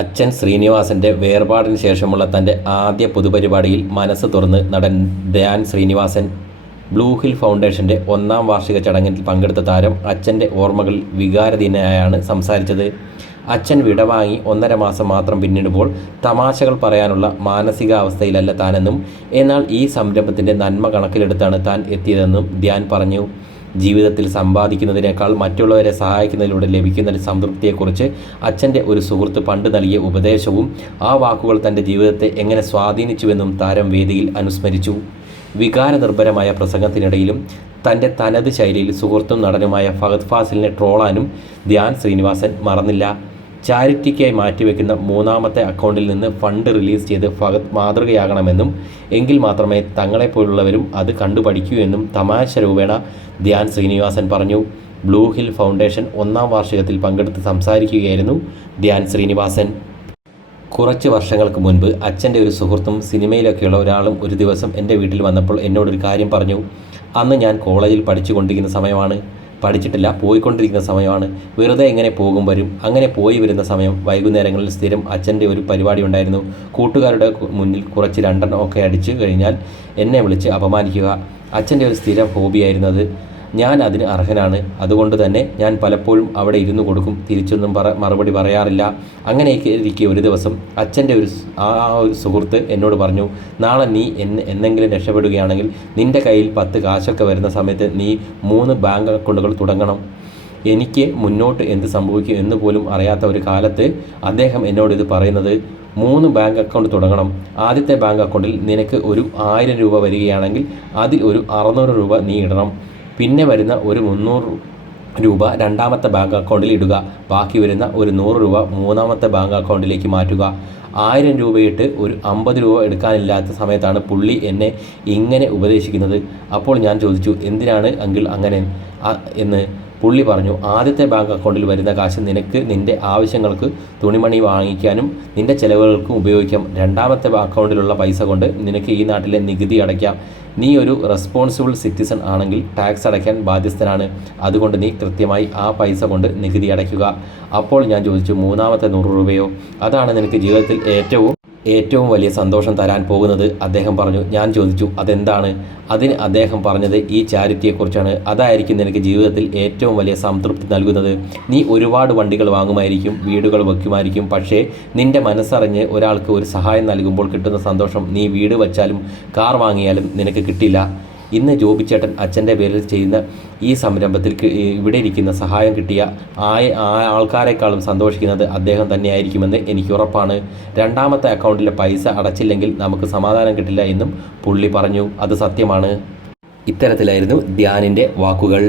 അച്ഛൻ ശ്രീനിവാസന്റെ വേർപാടിന് ശേഷമുള്ള തൻ്റെ ആദ്യ പൊതുപരിപാടിയിൽ മനസ്സ് തുറന്ന് നടൻ ധ്യാൻ ശ്രീനിവാസൻ ബ്ലൂ ഹിൽ ഫൗണ്ടേഷന്റെ 1-ാം വാർഷിക ചടങ്ങിൽ പങ്കെടുത്ത താരം അച്ഛൻ്റെ ഓർമ്മകളിൽ വികാരധീനയായാണ് സംസാരിച്ചത്. അച്ഛൻ വിടവാങ്ങി 1.5 മാസം മാത്രം പിന്നിടുമ്പോൾ തമാശകൾ പറയാനുള്ള മാനസികാവസ്ഥയിലല്ല താനെന്നും, എന്നാൽ ഈ സംരംഭത്തിൻ്റെ നന്മ കണക്കിലെടുത്താണ് താൻ എത്തിയതെന്നും ധ്യാൻ പറഞ്ഞു. ജീവിതത്തിൽ സമ്പാദിക്കുന്നതിനേക്കാൾ മറ്റുള്ളവരെ സഹായിക്കുന്നതിലൂടെ ലഭിക്കുന്ന സംതൃപ്തിയെക്കുറിച്ച് അച്ഛൻ്റെ ഒരു സുഹൃത്ത് പണ്ട് നൽകിയ ഉപദേശവും ആ വാക്കുകൾ തൻ്റെ ജീവിതത്തെ എങ്ങനെ സ്വാധീനിച്ചുവെന്നും താരം വേദിയിൽ അനുസ്മരിച്ചു. വികാരനിർഭരമായ പ്രസംഗത്തിനിടയിലും തൻ്റെ തനത് ശൈലിയിൽ സുഹൃത്തും നടനുമായ ഫഹദ് ഫാസിലിനെ ട്രോളാനും ധ്യാൻ ശ്രീനിവാസൻ മറന്നില്ല. ചാരിറ്റിക്കായി മാറ്റിവെക്കുന്ന 3-ാമത്തെ അക്കൗണ്ടിൽ നിന്ന് ഫണ്ട് റിലീസ് ചെയ്ത് ഫഹദ് മാതൃകയാകണമെന്നും, എങ്കിൽ മാത്രമേ തങ്ങളെപ്പോലുള്ളവരും അത് കണ്ടുപഠിക്കൂ എന്നും തമാശ രൂപേണ ധ്യാൻ ശ്രീനിവാസൻ പറഞ്ഞു. ബ്ലൂ ഹിൽ ഫൗണ്ടേഷൻ 1-ാം വാർഷികത്തിൽ പങ്കെടുത്ത് സംസാരിക്കുകയായിരുന്നു ധ്യാൻ ശ്രീനിവാസൻ. കുറച്ച് വർഷങ്ങൾക്ക് മുൻപ് അച്ഛൻ്റെ ഒരു സുഹൃത്തും സിനിമയിലൊക്കെയുള്ള ഒരാളും ഒരു ദിവസം എൻ്റെ വീട്ടിൽ വന്നപ്പോൾ എന്നോടൊരു കാര്യം പറഞ്ഞു. അന്ന് ഞാൻ കോളേജിൽ പഠിച്ചുകൊണ്ടിരിക്കുന്ന സമയമാണ്. പഠിച്ചിട്ടില്ല, പോയിക്കൊണ്ടിരിക്കുന്ന സമയമാണ്. വെറുതെ എങ്ങനെ പോകും വരും. അങ്ങനെ പോയി വരുന്ന സമയം വൈകുന്നേരങ്ങളിൽ സ്ഥിരം അച്ഛൻ്റെ ഒരു പരിപാടി ഉണ്ടായിരുന്നു. കൂട്ടുകാരുടെ മുന്നിൽ കുറച്ച് 2 ഒക്കെ അടിച്ചു കഴിഞ്ഞാൽ എന്നെ വിളിച്ച് അപമാനിക്കുക അച്ഛൻ്റെ ഒരു സ്ഥിരം ഹോബിയായിരുന്നത്. ഞാൻ അതിന് അർഹനാണ്. അതുകൊണ്ട് തന്നെ ഞാൻ പലപ്പോഴും അവിടെ ഇരുന്ന് കൊടുക്കും. തിരിച്ചൊന്നും മറുപടി പറയാറില്ല. അങ്ങനെയൊക്കെ ഇരിക്കെ ഒരു ദിവസം അച്ഛൻ്റെ ഒരു സുഹൃത്ത് എന്നോട് പറഞ്ഞു, നാളെ നീ എന്തെങ്കിലും രക്ഷപ്പെടുകയാണെങ്കിൽ നിൻ്റെ കയ്യിൽ 10 കാശൊക്കെ വരുന്ന സമയത്ത് നീ 3 ബാങ്ക് അക്കൗണ്ടുകൾ തുടങ്ങണം. എനിക്ക് മുന്നോട്ട് എന്ത് സംഭവിക്കും എന്ന് പോലും അറിയാത്ത ഒരു കാലത്ത് അദ്ദേഹം എന്നോട് ഇത് പറയുന്നത്, 3 ബാങ്ക് അക്കൗണ്ട് തുടങ്ങണം. ആദ്യത്തെ ബാങ്ക് അക്കൗണ്ടിൽ നിനക്ക് ഒരു 1000 രൂപ വരികയാണെങ്കിൽ അതിൽ ഒരു 600 രൂപ നീ ഇടണം. പിന്നെ വരുന്ന ഒരു 300 രൂപ 2-ാമത്തെ ബാങ്ക് അക്കൗണ്ടിൽ ഇടുക. ബാക്കി വരുന്ന ഒരു 100 രൂപ 3-ാമത്തെ ബാങ്ക് അക്കൗണ്ടിലേക്ക് മാറ്റുക. 1000 രൂപയിട്ട് ഒരു 50 രൂപ എടുക്കാനില്ലാത്ത സമയത്താണ് പുള്ളി എന്നെ ഇങ്ങനെ ഉപദേശിക്കുന്നത്. അപ്പോൾ ഞാൻ ചോദിച്ചു, എന്തിനാണ് അങ്കിൾ അങ്ങനെ എന്ന്. പുള്ളി പറഞ്ഞു, ആദ്യത്തെ ബാങ്ക് അക്കൗണ്ടിൽ വരുന്ന കാശ് നിനക്ക് നിൻ്റെ ആവശ്യങ്ങൾക്ക് തുണിമണി വാങ്ങിക്കാനും നിൻ്റെ ചിലവുകൾക്കും ഉപയോഗിക്കാം. 2-ാമത്തെ അക്കൗണ്ടിലുള്ള പൈസ കൊണ്ട് നിനക്ക് ഈ നാട്ടിലെ നികുതി അടയ്ക്കാം. നീ ഒരു റെസ്പോൺസിബിൾ സിറ്റിസൺ ആണെങ്കിൽ ടാക്സ് അടയ്ക്കാൻ ബാധ്യസ്ഥനാണ്. അതുകൊണ്ട് നീ കൃത്യമായി ആ പൈസ കൊണ്ട് നികുതി അടയ്ക്കുക. അപ്പോൾ ഞാൻ ചോദിച്ചു, 3-ാമത്തെ 100 രൂപയോ? അതാണ് നിനക്ക് ജീവിതത്തിൽ ഏറ്റവും വലിയ സന്തോഷം തരാൻ പോകുന്നത്, അദ്ദേഹം പറഞ്ഞു. ഞാൻ ചോദിച്ചു, അതെന്താണ്? അതിന് അദ്ദേഹം പറഞ്ഞത് ഈ ചാരിറ്റിയെക്കുറിച്ചാണ്. അതായിരിക്കും നിനക്ക് ജീവിതത്തിൽ ഏറ്റവും വലിയ സംതൃപ്തി നൽകുന്നത്. നീ ഒരുപാട് വണ്ടികൾ വാങ്ങുമായിരിക്കും, വീടുകൾ വയ്ക്കുമായിരിക്കും. പക്ഷേ നിൻ്റെ മനസ്സറിഞ്ഞ് ഒരാൾക്ക് ഒരു സഹായം നൽകുമ്പോൾ കിട്ടുന്ന സന്തോഷം നീ വീട് വച്ചാലും കാർ വാങ്ങിയാലും നിനക്ക് കിട്ടില്ല. ഇന്ന് ജോബിച്ചേട്ടൻ അച്ഛൻ്റെ പേരിൽ ചെയ്യുന്ന ഈ സംരംഭത്തിൽ ഇവിടെ ഇരിക്കുന്ന സഹായം കിട്ടിയ ആൾക്കാരെക്കാളും സന്തോഷിക്കുന്നത് അദ്ദേഹം തന്നെയായിരിക്കുമെന്ന് എനിക്ക് ഉറപ്പാണ്. 2-ാമത്തെ അക്കൗണ്ടിലെ പൈസ അടച്ചില്ലെങ്കിൽ നമുക്ക് സമാധാനം കിട്ടില്ല എന്നും പുള്ളി പറഞ്ഞു. അത് സത്യമാണ്. ഇത്തരത്തിലായിരുന്നു ധ്യാനിൻ്റെ വാക്കുകൾ.